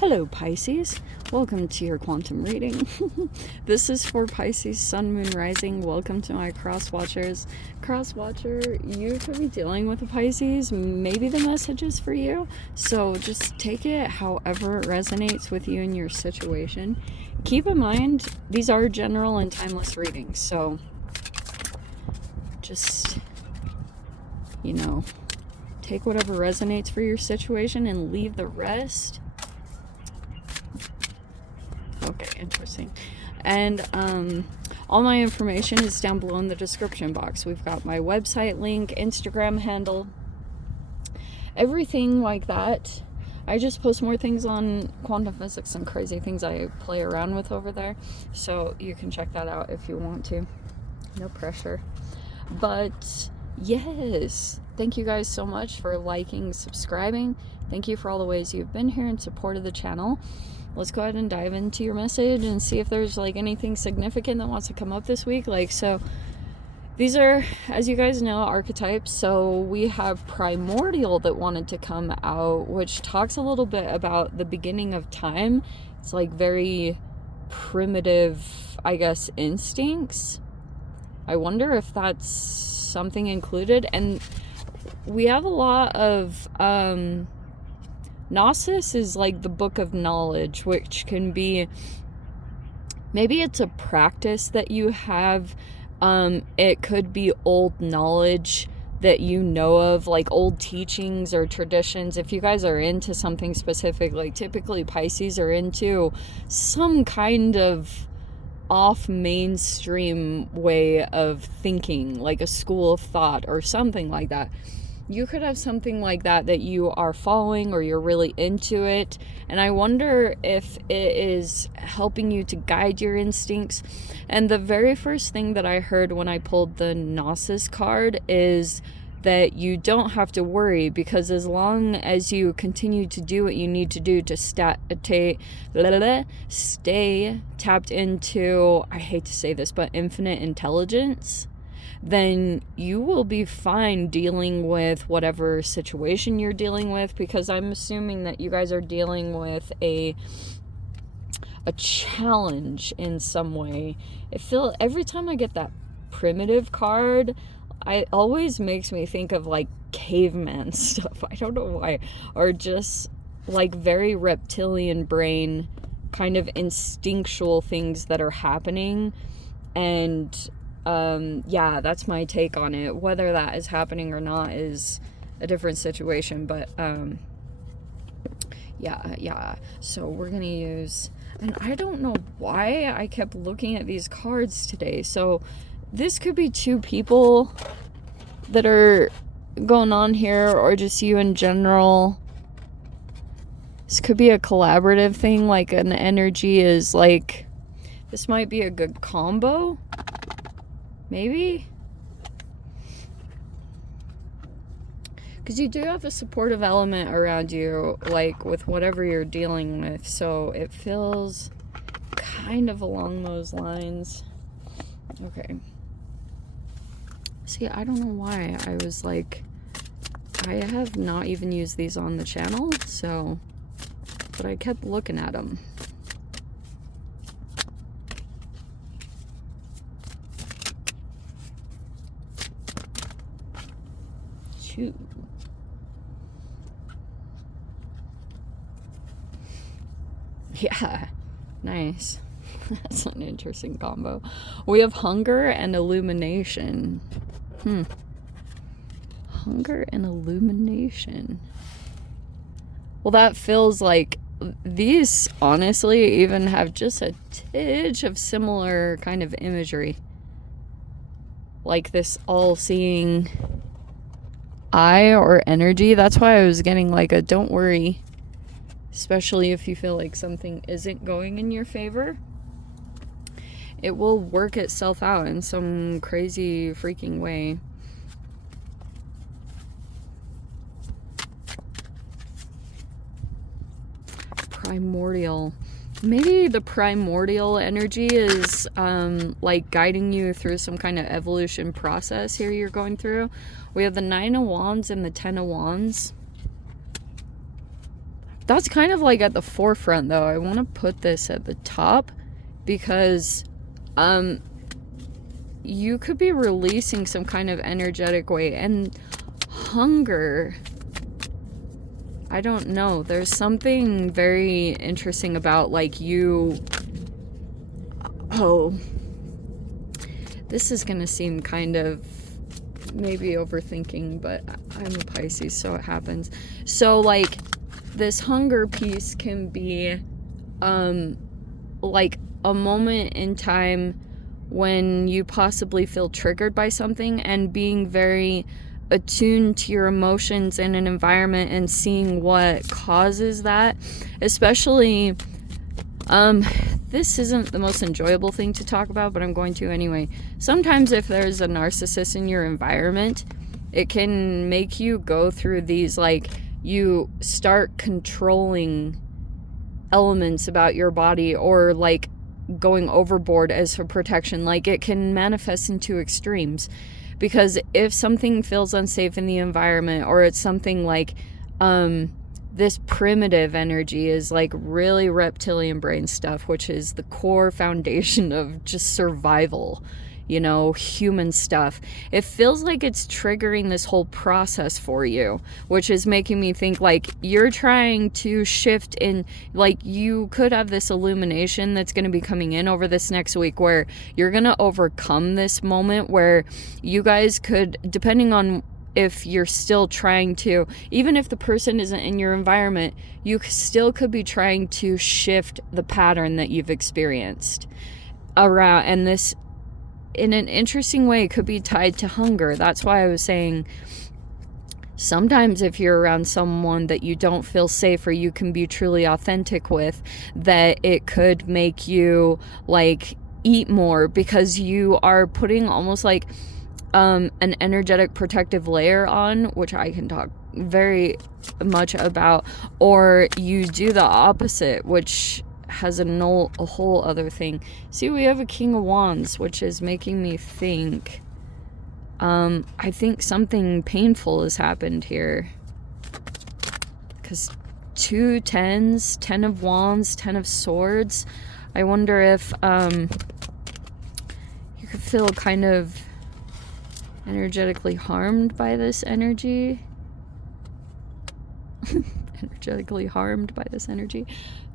Hello Pisces, welcome to your quantum reading. This is for Pisces, Sun, Moon, Rising. Welcome to my cross watchers. Cross watcher, you could be dealing with a Pisces. Maybe the message is for you. So just take it however it resonates with you and your situation. Keep in mind, these are general and timeless readings. So just, take whatever resonates for your situation and leave the rest. Okay, interesting. And all my information is down below in the description box. We've got my website link, Instagram handle, everything like that. I just post more things on quantum physics and crazy things I play around with over there. So you can check that out if you want to. No pressure. But yes, thank you guys so much for liking, subscribing. Thank you for all the ways you've been here in support of the channel. Let's go ahead and dive into your message and see if there's anything significant that wants to come up this week. So these are, as you guys know, archetypes. So we have primordial that wanted to come out, which talks a little bit about the beginning of time. It's very primitive, I guess, instincts. I wonder if that's something included. And we have a lot of Gnosis is the book of knowledge, which can be, maybe it's a practice that you have. It could be old knowledge that you know of, old teachings or traditions. If you guys are into something specific, typically Pisces are into some kind of off mainstream way of thinking, like a school of thought or something like that. You could have something like that you are following, or you're really into it. And I wonder if it is helping you to guide your instincts. And the very first thing that I heard when I pulled the Gnosis card is that you don't have to worry, because as long as you continue to do what you need to do to stay tapped into, I hate to say this, but infinite intelligence, then you will be fine dealing with whatever situation you're dealing with, because I'm assuming that you guys are dealing with a challenge in some way. Every time I get that primitive card, it always makes me think of caveman stuff. I don't know why. Or just very reptilian brain kind of instinctual things that are happening. And yeah, that's my take on it. Whether that is happening or not is a different situation, but yeah. So we're gonna use, and I don't know why I kept looking at these cards today. So this could be two people that are going on here, or just you in general. This could be a collaborative thing, an energy is this might be a good combo. Maybe? Because you do have a supportive element around you, with whatever you're dealing with. So it feels kind of along those lines. Okay. See, I don't know why I was I have not even used these on the channel, so, but I kept looking at them. Yeah, nice. That's an interesting combo. We have hunger and illumination. Hunger and illumination. Well, that feels these honestly even have just a tinge of similar kind of imagery. This all-seeing eye or energy. That's why I was getting a don't worry, especially if you feel something isn't going in your favor. It will work itself out in some crazy freaking way. Primordial. Maybe the primordial energy is guiding you through some kind of evolution process here you're going through. We have the 9 of Wands and the 10 of Wands. that's kind of like at the forefront, though. I want to put this at the top because you could be releasing some kind of energetic weight. And hunger, I don't know. There's something very interesting about, like, you... Oh, this is gonna seem kind of maybe overthinking, but I'm a Pisces, so it happens. So, like, this hunger piece can be like a moment in time when you possibly feel triggered by something, and being very attuned to your emotions in an environment and seeing what causes that. Especially, this isn't the most enjoyable thing to talk about, but I'm going to anyway. Sometimes if there's a narcissist in your environment, it can make you go through these, like, you start controlling elements about your body, or like going overboard as for protection. Like, it can manifest into extremes, because if something feels unsafe in the environment, or it's something like this primitive energy is like really reptilian brain stuff, which is the core foundation of just survival, you know, human stuff. It feels like it's triggering this whole process for you, which is making me think like you're trying to shift in, like, you could have this illumination that's going to be coming in over this next week, where you're going to overcome this moment where you guys could, depending on if you're still trying to, even if the person isn't in your environment, you still could be trying to shift the pattern that you've experienced around. And this, in an interesting way, could be tied to hunger. That's why I was saying sometimes if you're around someone that you don't feel safe or you can be truly authentic with, that it could make you like eat more, because you are putting almost like an energetic protective layer on, which I can talk very much about. Or you do the opposite, which has a whole other thing. See, we have a King of Wands, which is making me think I think something painful has happened here, because 2 10s, 10 of Wands, 10 of Swords. I wonder if you could feel kind of energetically harmed by this energy. Energetically harmed by this energy.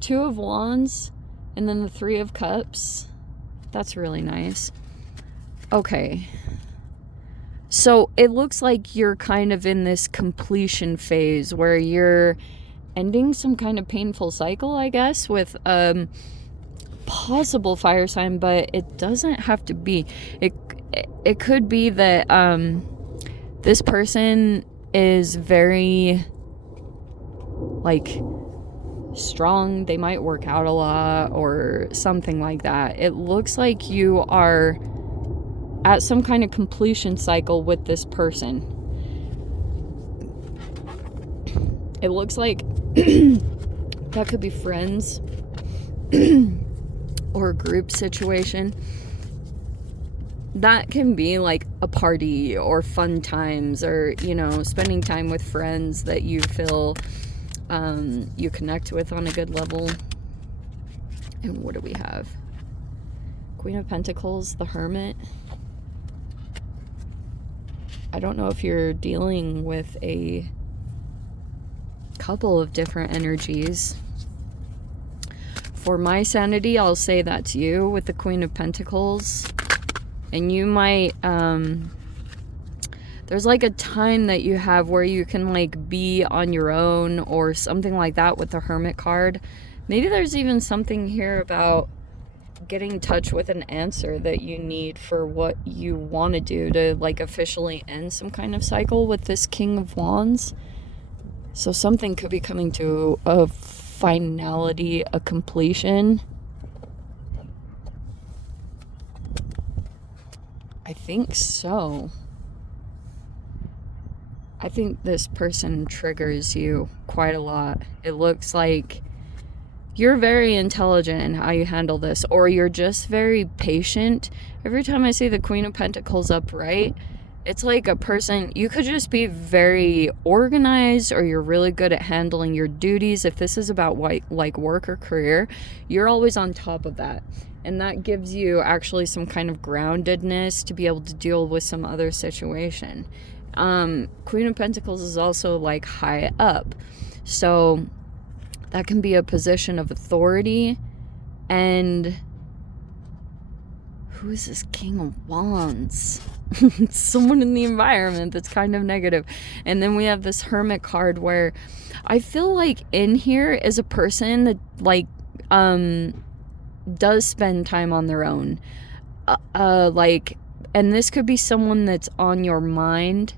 2 of Wands, and then the 3 of Cups. That's really nice. Okay. So it looks like you're kind of in this completion phase where you're ending some kind of painful cycle, I guess, with possible fire sign, but it doesn't have to be. It could be that this person is very, like, strong. They might work out a lot or something like that. It looks like you are at some kind of completion cycle with this person. It looks like that could be friends or a group situation. That can be like a party or fun times, or, you know, spending time with friends that you feel you connect with on a good level. And what do we have? Queen of Pentacles, the Hermit. I don't know if you're dealing with a couple of different energies. For my sanity, I'll say that's you with the Queen of Pentacles. And you might, there's like a time that you have where you can like be on your own or something like that with the Hermit card. Maybe there's even something here about getting in touch with an answer that you need for what you want to do to like officially end some kind of cycle with this King of Wands. So something could be coming to a finality, a completion. I think so. I think this person triggers you quite a lot. It looks like you're very intelligent in how you handle this, or you're just very patient. Every time I see the Queen of Pentacles upright, it's like a person, you could just be very organized, or you're really good at handling your duties. If this is about like work or career, you're always on top of that. And that gives you actually some kind of groundedness to be able to deal with some other situation. Queen of Pentacles is also like high up. So that can be a position of authority. And who is this King of Wands? Someone in the environment that's kind of negative. And then we have this Hermit card, where I feel like in here is a person that like does spend time on their own, like, and this could be someone that's on your mind.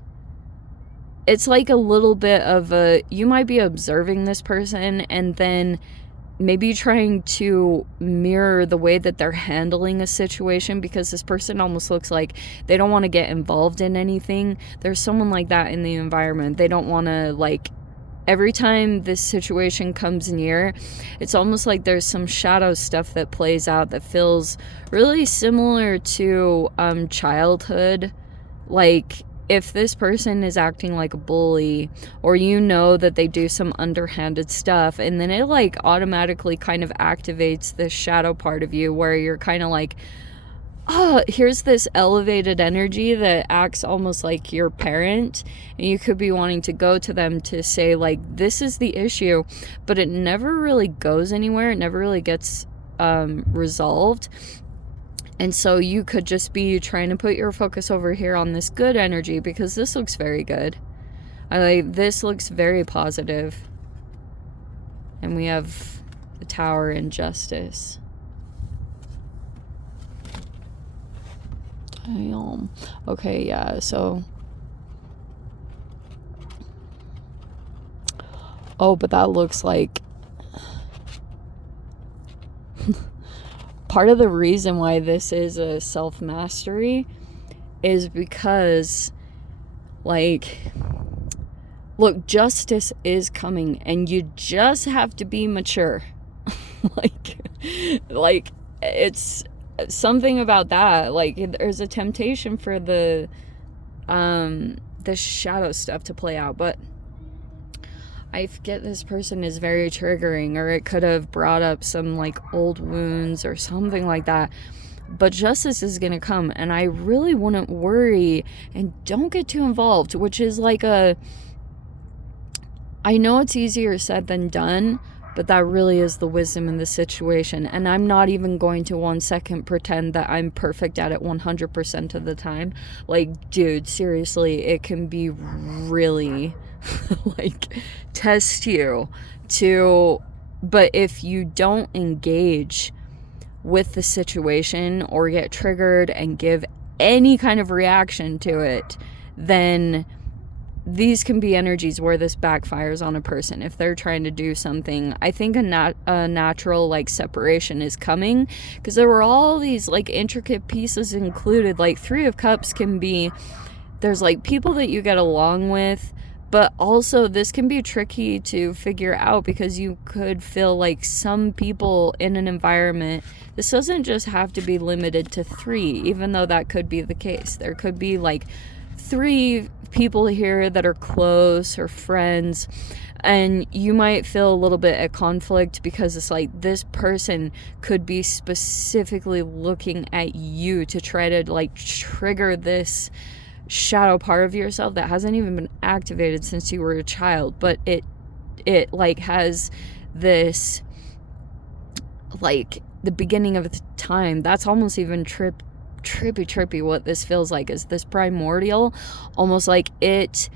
It's like a little bit of a, you might be observing this person and then maybe trying to mirror the way that they're handling a situation, because this person almost looks like they don't want to get involved in anything. There's someone like that in the environment. They don't want to, like, every time this situation comes near, it's almost like there's some shadow stuff that plays out that feels really similar to childhood. Like, if this person is acting like a bully, or you know that they do some underhanded stuff, and then it like automatically kind of activates this shadow part of you, where you're kind of like, oh, here's this elevated energy that acts almost like your parent, and you could be wanting to go to them to say like, this is the issue, but it never really goes anywhere. It never really gets resolved. And so you could just be trying to put your focus over here on this good energy, because this looks very good. This looks very positive. And we have the Tower and Justice. Okay, yeah, so. Oh, but that looks like. Part of the reason why this is a self-mastery is because, like, look, justice is coming, and you just have to be mature. like it's something about that. Like, there's a temptation for the shadow stuff to play out, but I forget, this person is very triggering, or it could have brought up some like old wounds or something like that. But justice is going to come, and I really wouldn't worry and don't get too involved, which is like I know it's easier said than done, but that really is the wisdom in the situation. And I'm not even going to 1 second pretend that I'm perfect at it 100% of the time. Like, dude, seriously, it can be really like test you to, but if you don't engage with the situation or get triggered and give any kind of reaction to it, then these can be energies where this backfires on a person if they're trying to do something. I think a natural like separation is coming, because there were all these like intricate pieces included. Like, Three of Cups can be, there's like people that you get along with, but also this can be tricky to figure out, because you could feel like some people in an environment, this doesn't just have to be limited to 3, even though that could be the case. There could be like 3 people here that are close or friends, and you might feel a little bit at conflict, because it's like this person could be specifically looking at you to try to like trigger this shadow part of yourself that hasn't even been activated since you were a child, but it like has this, like, the beginning of the time. That's almost even trippy what this feels like, is this primordial, almost like it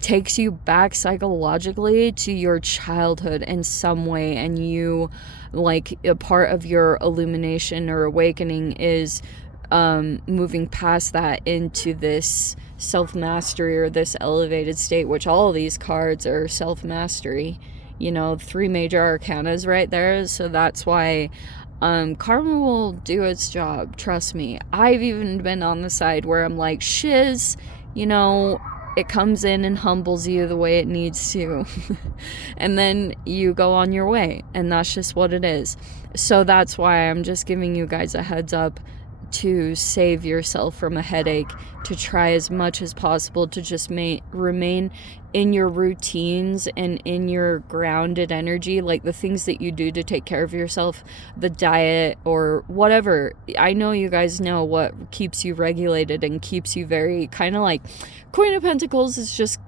takes you back psychologically to your childhood in some way, and you, like, a part of your illumination or awakening is moving past that into this self-mastery or this elevated state, which all of these cards are self-mastery, you know, 3 major arcanas right there. So that's why karma will do its job, trust me. I've even been on the side where I'm like, shiz, you know, it comes in and humbles you the way it needs to and then you go on your way, and that's just what it is. So that's why I'm just giving you guys a heads up to save yourself from a headache, to try as much as possible to just remain in your routines and in your grounded energy, like the things that you do to take care of yourself, the diet or whatever. I know you guys know what keeps you regulated and keeps you very kind of like Queen of Pentacles is just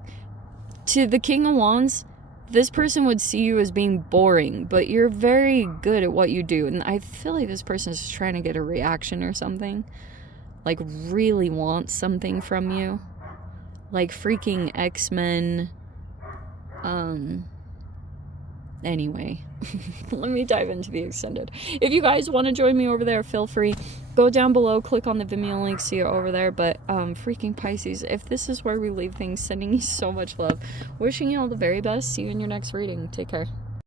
to the King of Wands. This person would see you as being boring, but you're very good at what you do. And I feel like this person is trying to get a reaction or something. Like, really wants something from you. Like, freaking X-Men. Anyway. Let me dive into the extended. If you guys want to join me over there, feel free. Go down below, click on the Vimeo link, see it over there. But freaking Pisces, if this is where we leave things, sending you so much love. Wishing you all the very best. See you in your next reading. Take care.